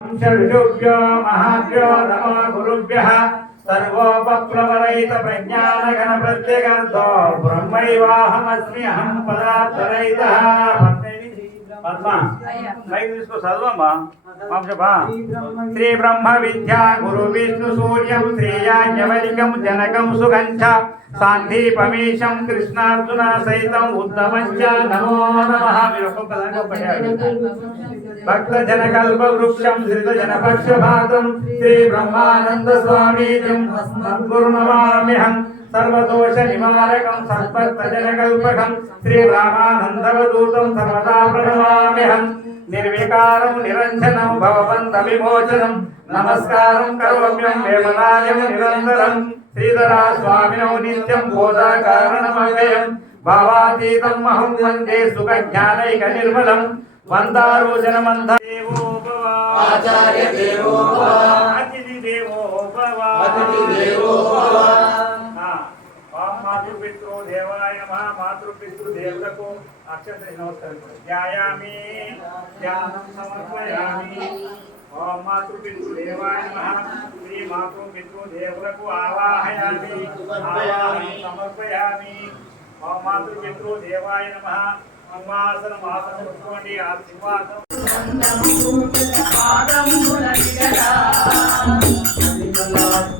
ఋషుభ్యో మహాభ్యో నమో గురుభ్య సర్వోపప్లవరహిత ప్రజ్ఞానగణ ప్రత్యగంతో బ్రహ్మైవాహమస్మి అహం పదార్థరహిత పద్మ లైన్ తీసుకో చదవమ్మా మాంసభా శ్రీ బ్రహ్మ విద్యా గురు విష్ణు సూర్యం శ్రీయాజ్ఞవలికం జనకం సుగంధ సాందీపమీశం కృష్ణార్జున సైతం ఉత్తమంచ నమో నమః మీరు ఒక్కొక్కదానికి ఒక్కటే భక్త జన కల్ప వృక్షం శ్రిత జన పక్షపాతం శ్రీ బ్రహ్మానంద స్వామీజం గురునమామ్యహం సర్వదోష నివారకం సర్వత్త జన కల్పకం శ్రీ రామానందవదూతం సర్వదా ప్రణమామ్యహం నిర్వికారం నిరంజనం భవబంధ విమోచనం నమస్కారం కరోమ్యం వేమనాయం నిరంతరం శ్రీధరా స్వామినో నిత్యం బోధా కారణమవ్యయం భావాతీతం అహం వందే సుఖ జ్ఞానైక నిర్మలం వందారు జనమంద దేవో ఓం దేవాయ నమః మాతృపితృ దేవులకు అక్షత నమస్కారం ధ్యాయామి ధ్యానం సమర్పయామి. ఓం మాతృపితృ దేవాయ నమః శ్రీ మాతృపితృ దేవులకు ఆవాహయామి ఆవాహనం సమర్పయామి. ఓం మాతృపితృ దేవాయ నమః సింహాసనం ఆసనం పెట్టుకోండి ఆ సింహాసనం పల్లెడు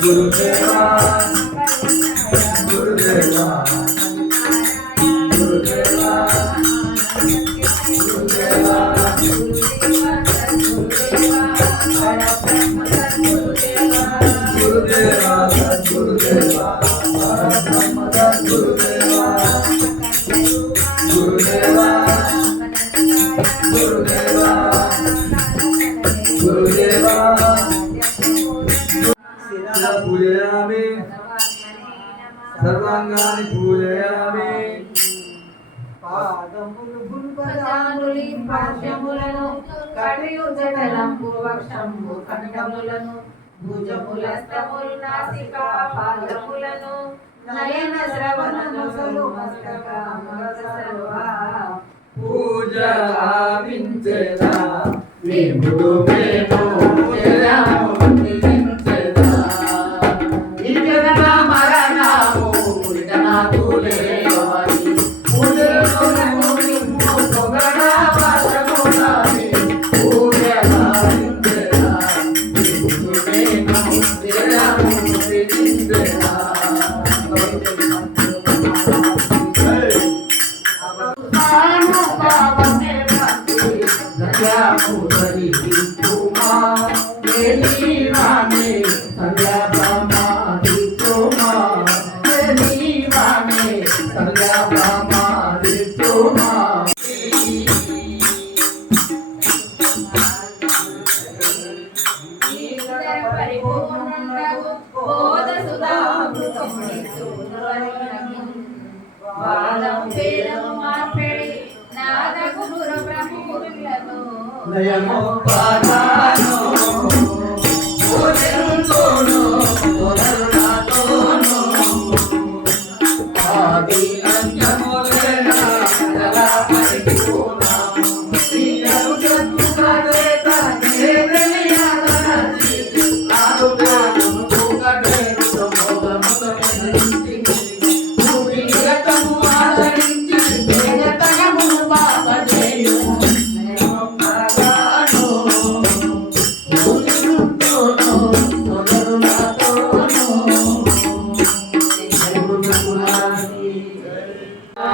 Gurudeva పదానులి పాశములను కడియు జటలంబు వక్షంబు ఖండములను భుజములస్తములు నాసిక పాదములను నయన శ్రవణ నొసలు మస్తక సర్వా పూజ ఆవించెదా విభుడు మేము హృదయము పాదాను పూజంతోను